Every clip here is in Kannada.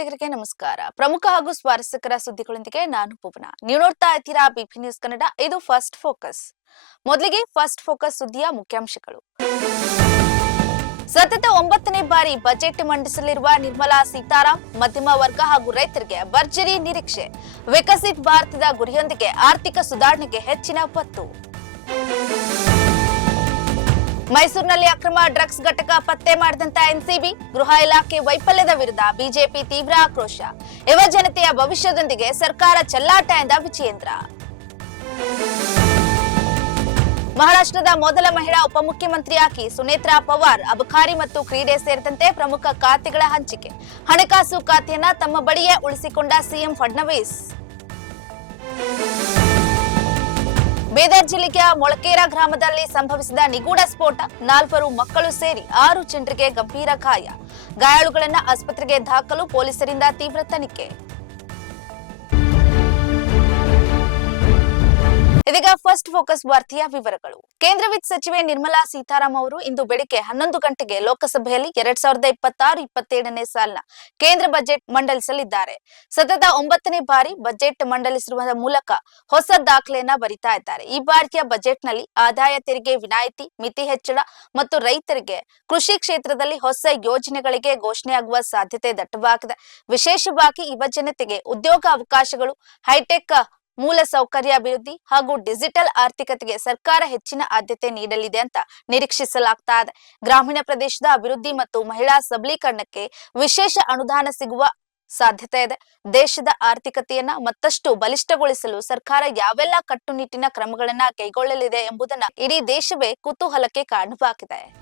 ಕನ್ನಡಿಗರಿಗೆ ನಮಸ್ಕಾರ. ಪ್ರಮುಖ ಹಾಗೂ ಸ್ವಾರಸ್ಯಕರ ಸುದ್ದಿಗಳೊಂದಿಗೆ ನಾನು ಭುವನ ನೀವು ನೋಡ್ತಾ ಇದ್ದೀರಾ ಬಿಪಿ ನ್ಯೂಸ್ ಕನ್ನಡ, ಇದು ಫಸ್ಟ್ ಫೋಕಸ್. ಮೊದಲಿಗೆ ಫಸ್ಟ್ ಫೋಕಸ್ ಸುದ್ದಿಯ ಮುಖ್ಯಾಂಶಗಳು. ಸತತ ಒಂಬತ್ತನೇ ಬಾರಿ ಬಜೆಟ್ ಮಂಡಿಸಲಿರುವ ನಿರ್ಮಲಾ ಸೀತಾರಾಮ್ ಮಧ್ಯಮ ವರ್ಗ ಹಾಗೂ ರೈತರಿಗೆ ಭರ್ಜರಿ ನಿರೀಕ್ಷೆ. ವಿಕಸಿತ ಭಾರತದ ಗುರಿಯೊಂದಿಗೆ ಆರ್ಥಿಕ ಸುಧಾರಣೆಗೆ ಹೆಚ್ಚಿನ ಒತ್ತು. ಮೈಸೂರಿನಲ್ಲಿ ಅಕ್ರಮ ಡ್ರಗ್ಸ್ ಘಟಕ ಪತ್ತೆ ಮಾಡಿದಂತ ಎನ್ಸಿಬಿ, ಗೃಹ ಇಲಾಖೆ ವೈಫಲ್ಯದ ವಿರುದ್ಧ ಬಿಜೆಪಿ ತೀವ್ರ ಆಕ್ರೋಶ. ಯುವ ಜನತೆಯ ಭವಿಷ್ಯದೊಂದಿಗೆ ಸರ್ಕಾರ ಚಲ್ಲಾಟ ಎಂದ ವಿಜಯೇಂದ್ರ. ಮಹಾರಾಷ್ಟ್ರದ ಮೊದಲ ಮಹಿಳಾ ಉಪಮುಖ್ಯಮಂತ್ರಿಯಾಗಿ ಸುನೇತ್ರಾ ಪವಾರ್ ಅಬಕಾರಿ ಮತ್ತು ಕ್ರೀಡೆ ಸೇರಿದಂತೆ ಪ್ರಮುಖ ಖಾತೆಗಳ ಹಂಚಿಕೆ. ಹಣಕಾಸು ಖಾತೆಯನ್ನ ತಮ್ಮ ಬಳಿಯೇ ಉಳಿಸಿಕೊಂಡ ಸಿಎಂ ಫಡ್ನವೀಸ್. ಬೀದರ್ ಜಿಲ್ಲೆಯ ಮೊಳಕೇರಾ ಗ್ರಾಮದಲ್ಲಿ ಸಂಭವಿಸಿದ ನಿಗೂಢ ಸ್ಫೋಟ. ನಾಲ್ವರು ಮಕ್ಕಳು ಸೇರಿ ಆರು ಜನರಿಗೆ ಗಂಭೀರ ಗಾಯ. ಗಾಯಾಳುಗಳನ್ನ ಆಸ್ಪತ್ರೆಗೆ ದಾಖಲು ಪೊಲೀಸರಿಂದ ತೀವ್ರ ತನಿಖೆ. ಇದೀಗ ಫಸ್ಟ್ ಫೋಕಸ್ ವಾರ್ತೆಯ ವಿವರಗಳು. ಕೇಂದ್ರ ವಿತ್ತ ಸಚಿವೆ ನಿರ್ಮಲಾ ಸೀತಾರಾಮ್ ಅವರು ಇಂದು ಬೆಳಿಗ್ಗೆ ಹನ್ನೊಂದು ಗಂಟೆಗೆ ಲೋಕಸಭೆಯಲ್ಲಿ ಎರಡ್ ಸಾವಿರದ ಇಪ್ಪತ್ತಾರು, ಇಪ್ಪತ್ತೇಳನೇ ಸಾಲಿನ ಕೇಂದ್ರ ಬಜೆಟ್ ಮಂಡಲಿಸಲಿದ್ದಾರೆ. ಸತತ ಒಂಬತ್ತನೇ ಬಾರಿ ಬಜೆಟ್ ಮಂಡಲಿಸಿರುವ ಮೂಲಕ ಹೊಸ ದಾಖಲೆಯನ್ನ ಬರಿತಾ ಇದ್ದಾರೆ. ಈ ಬಾರಿಯ ಬಜೆಟ್ನಲ್ಲಿ ಆದಾಯ ತೆರಿಗೆ ವಿನಾಯಿತಿ, ಮಿತಿ ಹೆಚ್ಚಳ ಮತ್ತು ರೈತರಿಗೆ ಕೃಷಿ ಕ್ಷೇತ್ರದಲ್ಲಿ ಹೊಸ ಯೋಜನೆಗಳಿಗೆ ಘೋಷಣೆಯಾಗುವ ಸಾಧ್ಯತೆ ದಟ್ಟವಾಗಿದೆ. ವಿಶೇಷವಾಗಿ ಯುವ ಜನತೆಗೆ ಉದ್ಯೋಗ ಅವಕಾಶಗಳು ಹೈಟೆಕ್ ಮೂಲ ಸೌಕರ್ಯ ಅಭಿವೃದ್ಧಿ ಹಾಗೂ ಡಿಜಿಟಲ್ ಆರ್ಥಿಕತೆಗೆ ಸರ್ಕಾರ ಹೆಚ್ಚಿನ ಆದ್ಯತೆ ನೀಡಲಿದೆ ಅಂತ ನಿರೀಕ್ಷಿಸಲಾಗ್ತಾ ಇದೆ. ಗ್ರಾಮೀಣ ಪ್ರದೇಶದ ಅಭಿವೃದ್ಧಿ ಮತ್ತು ಮಹಿಳಾ ಸಬಲೀಕರಣಕ್ಕೆ ವಿಶೇಷ ಅನುದಾನ ಸಿಗುವ ಸಾಧ್ಯತೆ ಇದೆ. ದೇಶದ ಆರ್ಥಿಕತೆಯನ್ನ ಮತ್ತಷ್ಟು ಬಲಿಷ್ಠಗೊಳಿಸಲು ಸರ್ಕಾರ ಯಾವೆಲ್ಲ ಕಟ್ಟುನಿಟ್ಟಿನ ಕ್ರಮಗಳನ್ನ ಕೈಗೊಳ್ಳಲಿದೆ ಎಂಬುದನ್ನ ಇಡೀ ದೇಶವೇ ಕುತೂಹಲಕ್ಕೆ ಕಾರಣವಾಗಿದೆ.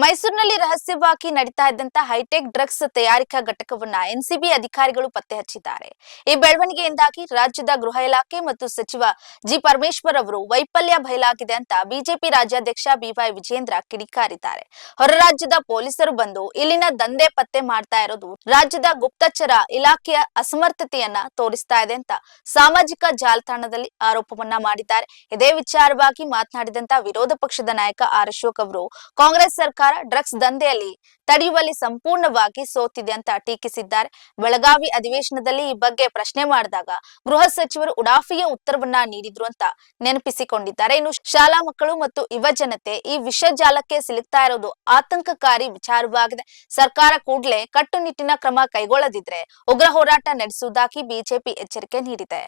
ಮೈಸೂರಿನಲ್ಲಿ ರಹಸ್ಯವಾಗಿ ನಡೀತಾ ಇದ್ದಂತ ಹೈಟೆಕ್ ಡ್ರಗ್ಸ್ ತಯಾರಿಕಾ ಘಟಕವನ್ನ ಎನ್ಸಿಬಿ ಅಧಿಕಾರಿಗಳು ಪತ್ತೆ ಹಚ್ಚಿದ್ದಾರೆ. ಈ ಬೆಳವಣಿಗೆಯಿಂದಾಗಿ ರಾಜ್ಯದ ಗೃಹ ಇಲಾಖೆ ಮತ್ತು ಸಚಿವ ಜಿ ಪರಮೇಶ್ವರ್ ಅವರು ವೈಫಲ್ಯ ಬಯಲಾಗಿದೆ ಅಂತ ಬಿಜೆಪಿ ರಾಜ್ಯಾಧ್ಯಕ್ಷ ಬಿವೈ ವಿಜೇಂದ್ರ ಕಿಡಿಕಾರಿದ್ದಾರೆ. ಹೊರ ರಾಜ್ಯದ ಪೊಲೀಸರು ಬಂದು ಇಲ್ಲಿನ ದಂಧೆ ಪತ್ತೆ ಮಾಡ್ತಾ ಇರೋದು ರಾಜ್ಯದ ಗುಪ್ತಚರ ಇಲಾಖೆಯ ಅಸಮರ್ಥತೆಯನ್ನ ತೋರಿಸ್ತಾ ಇದೆ ಅಂತ ಸಾಮಾಜಿಕ ಜಾಲತಾಣದಲ್ಲಿ ಆರೋಪವನ್ನ ಮಾಡಿದ್ದಾರೆ. ಇದೇ ವಿಚಾರವಾಗಿ ಮಾತನಾಡಿದಂತ ವಿರೋಧ ಪಕ್ಷದ ನಾಯಕ ಆರ್ ಅಶೋಕ್ ಅವರು ಕಾಂಗ್ರೆಸ್ ಸರ್ಕಾರ ಡ್ರಗ್ಸ್ ದಂಧೆಯಲ್ಲಿ ತಡೆಯುವಲ್ಲಿ ಸಂಪೂರ್ಣವಾಗಿ ಸೋತಿದೆ ಅಂತ ಟೀಕಿಸಿದ್ದಾರೆ. ಬೆಳಗಾವಿ ಅಧಿವೇಶನದಲ್ಲಿ ಈ ಬಗ್ಗೆ ಪ್ರಶ್ನೆ ಮಾಡಿದಾಗ ಗೃಹ ಸಚಿವರು ಉಡಾಫಿಯ ಉತ್ತರವನ್ನ ನೀಡಿದ್ರು ಅಂತ ನೆನಪಿಸಿಕೊಂಡಿದ್ದಾರೆ. ಇನ್ನು ಶಾಲಾ ಮಕ್ಕಳು ಮತ್ತು ಯುವ ಜನತೆ ಈ ವಿಷ ಜಾಲಕ್ಕೆ ಸಿಲುಕ್ತಾ ಇರೋದು ಆತಂಕಕಾರಿ ವಿಚಾರವಾಗಿದೆ. ಸರ್ಕಾರ ಕೂಡಲೇ ಕಟ್ಟುನಿಟ್ಟಿನ ಕ್ರಮ ಕೈಗೊಳ್ಳದಿದ್ರೆ ಉಗ್ರ ಹೋರಾಟ ನಡೆಸುವುದಾಗಿ ಬಿಜೆಪಿ ಎಚ್ಚರಿಕೆ ನೀಡಿದೆ.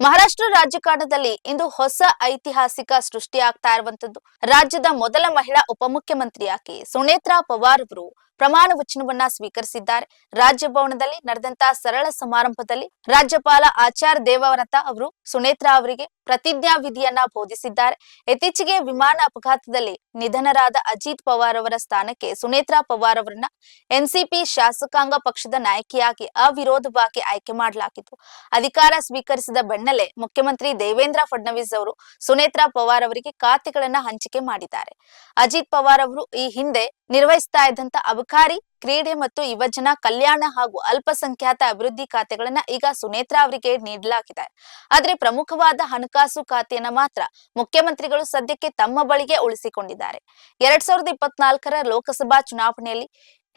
ಮಹಾರಾಷ್ಟ್ರ ರಾಜಕಾರಣದಲ್ಲಿ ಇಂದು ಹೊಸ ಐತಿಹಾಸಿಕ ಸೃಷ್ಟಿಯಾಗ್ತಾ ಇರುವಂತದ್ದು. ರಾಜ್ಯದ ಮೊದಲ ಮಹಿಳಾ ಉಪಮುಖ್ಯಮಂತ್ರಿಯಾಗಿ ಸುನೇತ್ರಾ ಪವಾರ್ ಅವರು ಪ್ರಮಾಣ ವಚನವನ್ನ ಸ್ವೀಕರಿಸಿದ್ದಾರೆ. ರಾಜ್ಯಭವನದಲ್ಲಿ ನಡೆದಂತಹ ಸರಳ ಸಮಾರಂಭದಲ್ಲಿ ರಾಜ್ಯಪಾಲ ಆಚಾರ್ ದೇವವ್ರತ ಅವರು ಸುನೇತ್ರಾ ಅವರಿಗೆ ಪ್ರತಿಜ್ಞಾ ವಿಧಿಯನ್ನ ಬೋಧಿಸಿದ್ದಾರೆ. ಇತ್ತೀಚೆಗೆ ವಿಮಾನ ಅಪಘಾತದಲ್ಲಿ ನಿಧನರಾದ ಅಜಿತ್ ಪವಾರ್ ಅವರ ಸ್ಥಾನಕ್ಕೆ ಸುನೇತ್ರಾ ಪವಾರ್ ಅವರನ್ನ ಎನ್ಸಿಪಿ ಶಾಸಕಾಂಗ ಪಕ್ಷದ ನಾಯಕಿಯಾಗಿ ಅವಿರೋಧವಾಗಿ ಆಯ್ಕೆ ಮಾಡಲಾಗಿತ್ತು. ಅಧಿಕಾರ ಸ್ವೀಕರಿಸಿದ ಬೆನ್ನಲ್ಲೇ ಮುಖ್ಯಮಂತ್ರಿ ದೇವೇಂದ್ರ ಫಡ್ನವೀಸ್ ಅವರು ಸುನೇತ್ರಾ ಪವಾರ್ ಅವರಿಗೆ ಖಾತೆಗಳನ್ನ ಹಂಚಿಕೆ ಮಾಡಿದ್ದಾರೆ. ಅಜಿತ್ ಪವಾರ್ ಅವರು ಈ ಹಿಂದೆ ನಿರ್ವಹಿಸ್ತಾ ಇದ್ದಂತ ಅಬಕಾರಿ ಕ್ರೀಡೆ ಮತ್ತು ಯುವಜನ ಕಲ್ಯಾಣ ಹಾಗೂ ಅಲ್ಪಸಂಖ್ಯಾತ ಅಭಿವೃದ್ಧಿ ಖಾತೆಗಳನ್ನ ಈಗ ಸುನೇತ್ರಾ ಅವರಿಗೆ ನೀಡಲಾಗಿದೆ. ಆದ್ರೆ ಪ್ರಮುಖವಾದ ಹಣಕಾಸು ಖಾತೆಯನ್ನ ಮಾತ್ರ ಮುಖ್ಯಮಂತ್ರಿಗಳು ಸದ್ಯಕ್ಕೆ ತಮ್ಮ ಬಳಿಗೆ ಉಳಿಸಿಕೊಂಡಿದ್ದಾರೆ. ಎರಡ್ ಸಾವಿರದ ಇಪ್ಪತ್ನಾಲ್ಕರ ಲೋಕಸಭಾ ಚುನಾವಣೆಯಲ್ಲಿ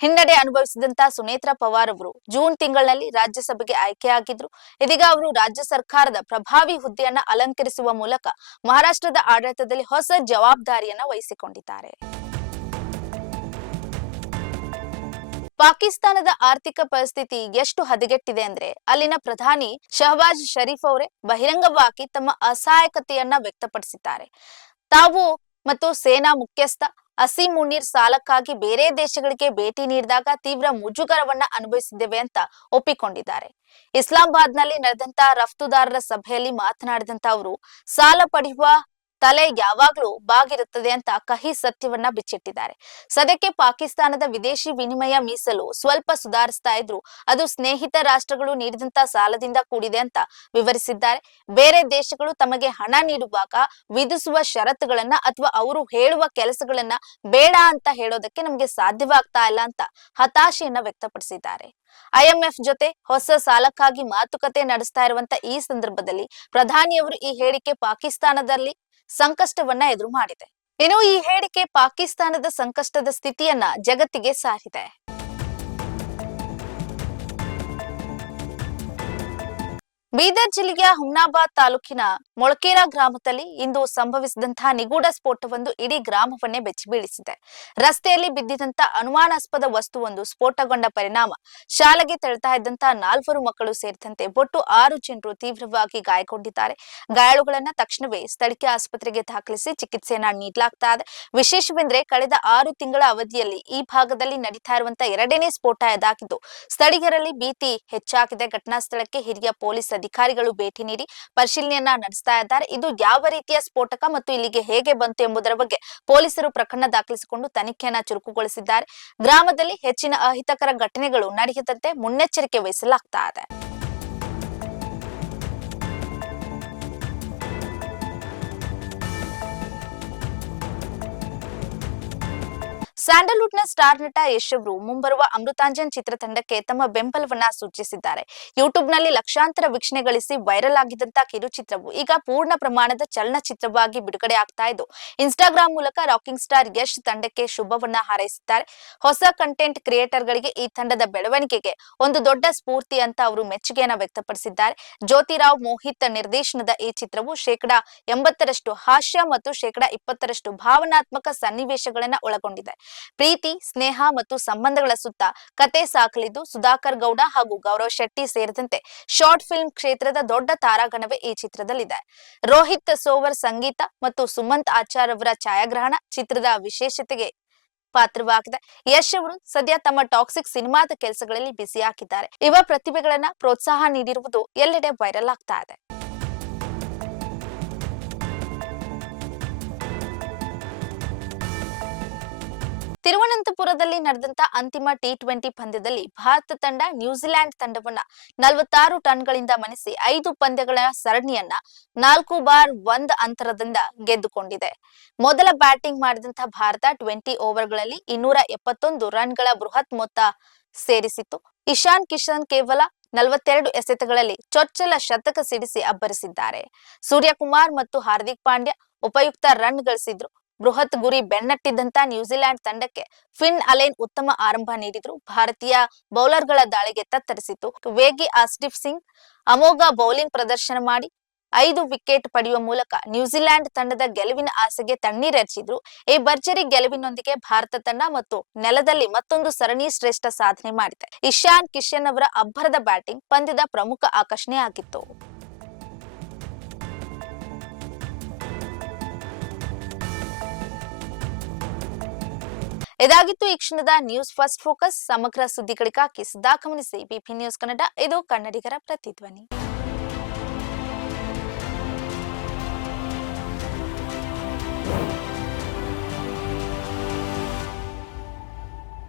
ಹಿನ್ನಡೆ ಅನುಭವಿಸಿದಂತ ಸುನೇತ್ರಾ ಪವಾರ್ ಅವರು ಜೂನ್ ತಿಂಗಳಲ್ಲಿ ರಾಜ್ಯಸಭೆಗೆ ಆಯ್ಕೆಯಾಗಿದ್ರು. ಇದೀಗ ಅವರು ರಾಜ್ಯ ಸರ್ಕಾರದ ಪ್ರಭಾವಿ ಹುದ್ದೆಯನ್ನ ಅಲಂಕರಿಸುವ ಮೂಲಕ ಮಹಾರಾಷ್ಟ್ರದ ಆಡಳಿತದಲ್ಲಿ ಹೊಸ ಜವಾಬ್ದಾರಿಯನ್ನ ವಹಿಸಿಕೊಂಡಿದ್ದಾರೆ. ಪಾಕಿಸ್ತಾನದ ಆರ್ಥಿಕ ಪರಿಸ್ಥಿತಿ ಎಷ್ಟು ಹದಗೆಟ್ಟಿದೆ ಅಂದ್ರೆ ಅಲ್ಲಿನ ಪ್ರಧಾನಿ ಶಹಬಾಜ್ ಶರೀಫ್ ಅವರೇ ಬಹಿರಂಗವಾಗಿ ತಮ್ಮ ಅಸಹಾಯಕತೆಯನ್ನ ವ್ಯಕ್ತಪಡಿಸಿದ್ದಾರೆ. ತಾವು ಮತ್ತು ಸೇನಾ ಮುಖ್ಯಸ್ಥ ಅಸಿ ಮುನೀರ್ ಸಾಲಕ್ಕಾಗಿ ಬೇರೆ ದೇಶಗಳಿಗೆ ಭೇಟಿ ನೀಡಿದಾಗ ತೀವ್ರ ಮುಜುಗರವನ್ನ ಅನುಭವಿಸಿದ್ದೇವೆ ಅಂತ ಒಪ್ಪಿಕೊಂಡಿದ್ದಾರೆ. ಇಸ್ಲಾಮಾಬಾದ್ನಲ್ಲಿ ನಡೆದಂತ ರಫ್ತುದಾರರ ಸಭೆಯಲ್ಲಿ ಮಾತನಾಡಿದಂತ ಅವರು, ಸಾಲ ಪಡೆಯುವ ತಲೆ ಯಾವಾಗ್ಲೂ ಬಾಗಿರುತ್ತದೆ ಅಂತ ಕಹಿ ಸತ್ಯವನ್ನ ಬಿಚ್ಚಿಟ್ಟಿದ್ದಾರೆ. ಸದ್ಯಕ್ಕೆ ಪಾಕಿಸ್ತಾನದ ವಿದೇಶಿ ವಿನಿಮಯ ಮೀಸಲು ಸ್ವಲ್ಪ ಸುಧಾರಿಸ್ತಾ ಇದ್ರು. ಅದು ಸ್ನೇಹಿತ ರಾಷ್ಟ್ರಗಳು ನೀಡಿದಂತ ಸಾಲದಿಂದ ಕೂಡಿದೆ ಅಂತ ವಿವರಿಸಿದ್ದಾರೆ. ಬೇರೆ ದೇಶಗಳು ತಮಗೆ ಹಣ ನೀಡುವಾಗ ವಿಧಿಸುವ ಷರತ್ತುಗಳನ್ನ ಅಥವಾ ಅವರು ಹೇಳುವ ಕೆಲಸಗಳನ್ನ ಬೇಡ ಅಂತ ಹೇಳೋದಕ್ಕೆ ನಮಗೆ ಸಾಧ್ಯವಾಗ್ತಾ ಇಲ್ಲ ಅಂತ ಹತಾಶೆಯನ್ನ ವ್ಯಕ್ತಪಡಿಸಿದ್ದಾರೆ. ಐಎಂಎಫ್ ಜೊತೆ ಹೊಸ ಸಾಲಕ್ಕಾಗಿ ಮಾತುಕತೆ ನಡೆಸ್ತಾ ಇರುವಂತ ಈ ಸಂದರ್ಭದಲ್ಲಿ ಪ್ರಧಾನಿಯವರು ಈ ಹೇಳಿಕೆ ಪಾಕಿಸ್ತಾನದಲ್ಲಿ ಸಂಕಷ್ಟವನ್ನ ಎದುರು ಮಾಡಿದೆ ಇನ್ನು ಈ ಹೇಳಿಕೆ ಪಾಕಿಸ್ತಾನದ ಸಂಕಷ್ಟದ ಸ್ಥಿತಿಯನ್ನ ಜಗತ್ತಿಗೆ ಸಾರಿದೆ. ಬೀದರ್ ಜಿಲ್ಲೆಯ ಹುಮ್ನಾಬಾದ್ ತಾಲೂಕಿನ ಮೊಳಕೇರಾ ಗ್ರಾಮದಲ್ಲಿ ಇಂದು ಸಂಭವಿಸಿದಂತಹ ನಿಗೂಢ ಸ್ಫೋಟವೊಂದು ಇಡೀ ಗ್ರಾಮವನ್ನೇ ಬೆಚ್ಚಿ ಬೀಳಿಸಿದೆ. ರಸ್ತೆಯಲ್ಲಿ ಬಿದ್ದಿದಂತ ಅನುಮಾನಾಸ್ಪದ ವಸ್ತುವೊಂದು ಸ್ಫೋಟಗೊಂಡ ಪರಿಣಾಮ ಶಾಲೆಗೆ ತೆರಳ್ತಾ ಇದ್ದಂತಹ ನಾಲ್ವರು ಮಕ್ಕಳು ಸೇರಿದಂತೆ ಒಟ್ಟು ಆರು ಜನರು ತೀವ್ರವಾಗಿ ಗಾಯಗೊಂಡಿದ್ದಾರೆ. ಗಾಯಾಳುಗಳನ್ನ ತಕ್ಷಣವೇ ಸ್ಥಳೀಯ ಆಸ್ಪತ್ರೆಗೆ ದಾಖಲಿಸಿ ಚಿಕಿತ್ಸೆಯನ್ನ ನೀಡಲಾಗ್ತಾ ಇದೆ. ವಿಶೇಷವೆಂದ್ರೆ ಕಳೆದ ಆರು ತಿಂಗಳ ಅವಧಿಯಲ್ಲಿ ಈ ಭಾಗದಲ್ಲಿ ನಡೀತಾ ಇರುವಂತಹ ಎರಡನೇ ಸ್ಫೋಟ ಇದಾಗಿದ್ದು, ಸ್ಥಳೀಯರಲ್ಲಿ ಭೀತಿ ಹೆಚ್ಚಾಗಿದೆ. ಘಟನಾ ಸ್ಥಳಕ್ಕೆ ಹಿರಿಯ ಪೊಲೀಸ್ ಅಧಿಕಾರಿಗಳು ಭೇಟಿ ನೀಡಿ ಪರಿಶೀಲನೆಯನ್ನ ನಡೆಸ್ತಾ ಇದ್ದಾರೆ. ಇದು ಯಾವ ರೀತಿಯ ಸ್ಫೋಟಕ ಮತ್ತು ಇಲ್ಲಿಗೆ ಹೇಗೆ ಬಂತು ಎಂಬುದರ ಬಗ್ಗೆ ಪೊಲೀಸರು ಪ್ರಕರಣ ದಾಖಲಿಸಿಕೊಂಡು ತನಿಖೆಯನ್ನ ಚುರುಕುಗೊಳಿಸಿದ್ದಾರೆ. ಗ್ರಾಮದಲ್ಲಿ ಹೆಚ್ಚಿನ ಅಹಿತಕರ ಘಟನೆಗಳು ನಡೆಯದಂತೆ ಮುನ್ನೆಚ್ಚರಿಕೆ ವಹಿಸಲಾಗ್ತಾ ಇದೆ. ಸ್ಯಾಂಡಲ್ವುಡ್ನ ಸ್ಟಾರ್ ನಟ ಯಶ್ ಅವರು ಮುಂಬರುವ ಅಮೃತಾಂಜನ್ ಚಿತ್ರತಂಡಕ್ಕೆ ತಮ್ಮ ಬೆಂಬಲವನ್ನ ಸೂಚಿಸಿದ್ದಾರೆ. ಯೂಟ್ಯೂಬ್ನಲ್ಲಿ ಲಕ್ಷಾಂತರ ವೀಕ್ಷಣೆ ಗಳಿಸಿ ವೈರಲ್ ಆಗಿದ್ದಂತಹ ಕಿರುಚಿತ್ರವು ಈಗ ಪೂರ್ಣ ಪ್ರಮಾಣದ ಚಲನಚಿತ್ರವಾಗಿ ಬಿಡುಗಡೆ ಆಗ್ತಾ ಇದ್ದು, ಇನ್ಸ್ಟಾಗ್ರಾಮ್ ಮೂಲಕ ರಾಕಿಂಗ್ ಸ್ಟಾರ್ ಯಶ್ ತಂಡಕ್ಕೆ ಶುಭವನ್ನ ಹಾರೈಸಿದ್ದಾರೆ. ಹೊಸ ಕಂಟೆಂಟ್ ಕ್ರಿಯೇಟರ್ ಗಳಿಗೆ ಈ ತಂಡದ ಬೆಳವಣಿಗೆಗೆ ಒಂದು ದೊಡ್ಡ ಸ್ಫೂರ್ತಿ ಅಂತ ಅವರು ಮೆಚ್ಚುಗೆಯನ್ನ ವ್ಯಕ್ತಪಡಿಸಿದ್ದಾರೆ. ಜ್ಯೋತಿರಾವ್ ಮೋಹಿತ್ ನಿರ್ದೇಶನದ ಈ ಚಿತ್ರವು ಶೇಕಡಾ ಎಂಬತ್ತರಷ್ಟು ಹಾಸ್ಯ ಮತ್ತು ಶೇಕಡಾ ಇಪ್ಪತ್ತರಷ್ಟು ಭಾವನಾತ್ಮಕ ಸನ್ನಿವೇಶಗಳನ್ನ ಒಳಗೊಂಡಿದೆ. ಪ್ರೀತಿ, ಸ್ನೇಹ ಮತ್ತು ಸಂಬಂಧಗಳ ಸುತ್ತ ಕತೆ ಸಾಕಲಿದ್ದು ಸುಧಾಕರ್ ಗೌಡ ಹಾಗೂ ಗೌರವ್ ಶೆಟ್ಟಿ ಸೇರಿದಂತೆ ಶಾರ್ಟ್ ಫಿಲ್ಮ್ ಕ್ಷೇತ್ರದ ದೊಡ್ಡ ತಾರಾಗಣವೇ ಈ ಚಿತ್ರದಲ್ಲಿದೆ. ರೋಹಿತ್ ಸೋವರ್ ಸಂಗೀತ ಮತ್ತು ಸುಮಂತ್ ಆಚಾರ್ ಅವರ ಛಾಯಾಗ್ರಹಣ ಚಿತ್ರದ ವಿಶೇಷತೆಗೆ ಪಾತ್ರವಾಗಿದೆ. ಯಶ್ ಅವರು ಸದ್ಯ ತಮ್ಮ ಟಾಕ್ಸಿಕ್ ಸಿನಿಮಾದ ಕೆಲಸಗಳಲ್ಲಿ ಬ್ಯುಸಿ ಹಾಕಿದ್ದಾರೆ. ಯುವ ಪ್ರತಿಭೆಗಳನ್ನ ಪ್ರೋತ್ಸಾಹ ನೀಡಿರುವುದು ಎಲ್ಲೆಡೆ ವೈರಲ್ ಆಗ್ತಾ ಇದೆ. ತಿರುವನಂತಪುರದಲ್ಲಿ ನಡೆದಂತ ಅಂತಿಮ ಟಿ ಟ್ವೆಂಟಿ ಪಂದ್ಯದಲ್ಲಿ ಭಾರತ ತಂಡ ನ್ಯೂಜಿಲೆಂಡ್ ತಂಡವನ್ನ ನಲವತ್ತಾರು ಟನ್ಗಳಿಂದ ಮಣಿಸಿ ಐದು ಪಂದ್ಯಗಳ ಸರಣಿಯನ್ನ ನಾಲ್ಕು ಬಾರ್ ಒಂದ್ ಅಂತರದಿಂದ ಗೆದ್ದುಕೊಂಡಿದೆ. ಮೊದಲ ಬ್ಯಾಟಿಂಗ್ ಮಾಡಿದಂತಹ ಭಾರತ ಟ್ವೆಂಟಿ ಓವರ್ಗಳಲ್ಲಿ ಇನ್ನೂರ ಎಪ್ಪತ್ತೊಂದು ರನ್ಗಳ ಬೃಹತ್ ಮೊತ್ತ ಸೇರಿಸಿತ್ತು. ಇಶಾನ್ ಕಿಶನ್ ಕೇವಲ ನಲವತ್ತೆರಡು ಎಸೆತಗಳಲ್ಲಿ ಚೊಚ್ಚಲ ಶತಕ ಸಿಡಿಸಿ ಅಬ್ಬರಿಸಿದ್ದಾರೆ. ಸೂರ್ಯಕುಮಾರ್ ಮತ್ತು ಹಾರ್ದಿಕ್ ಪಾಂಡ್ಯ ಉಪಯುಕ್ತ ರನ್ ಗಳಿಸಿದ್ರು. ಬೃಹತ್ ಗುರಿ ಬೆನ್ನಟ್ಟಿದ್ದಂತ ನ್ಯೂಜಿಲೆಂಡ್ ತಂಡಕ್ಕೆ ಫಿನ್ ಅಲೇನ್ ಉತ್ತಮ ಆರಂಭ ನೀಡಿದ್ರು. ಭಾರತೀಯ ಬೌಲರ್ಗಳ ದಾಳಿಗೆ ತತ್ತರಿಸಿತು ವೇಗಿ ಆಸ್ಟಿಫ್ ಸಿಂಗ್ ಅಮೋಘ ಬೌಲಿಂಗ್ ಪ್ರದರ್ಶನ ಮಾಡಿ ಐದು ವಿಕೆಟ್ ಪಡೆಯುವ ಮೂಲಕ ನ್ಯೂಜಿಲೆಂಡ್ ತಂಡದ ಗೆಲುವಿನ ಆಸೆಗೆ ತಣ್ಣೀರೆರಚಿದ್ರು ಈ ಭರ್ಜರಿ ಗೆಲುವಿನೊಂದಿಗೆ ಭಾರತ ತಂಡ ಮತ್ತು ನೆಲದಲ್ಲಿ ಮತ್ತೊಂದು ಸರಣಿ ಶ್ರೇಷ್ಠ ಸಾಧನೆ ಮಾಡಿದೆ. ಇಶಾನ್ ಕಿಶನ್ ಅವರ ಅಬ್ಬರದ ಬ್ಯಾಟಿಂಗ್ ಪಂದ್ಯದ ಪ್ರಮುಖ ಆಕರ್ಷಣೆಯಾಗಿತ್ತು ಇದಾಗಿತ್ತು ಈ ಕ್ಷಣದ ನ್ಯೂಸ್ ಫಸ್ಟ್ ಫೋಕಸ್. ಸಮಗ್ರ ಸುದ್ದಿಗಳಿಗಾಗಿ ಸದಾ ಗಮನಿಸಿ ಬಿಪಿ ನ್ಯೂಸ್ ಕನ್ನಡ, ಇದು ಕನ್ನಡಿಗರ ಪ್ರತಿಧ್ವನಿ.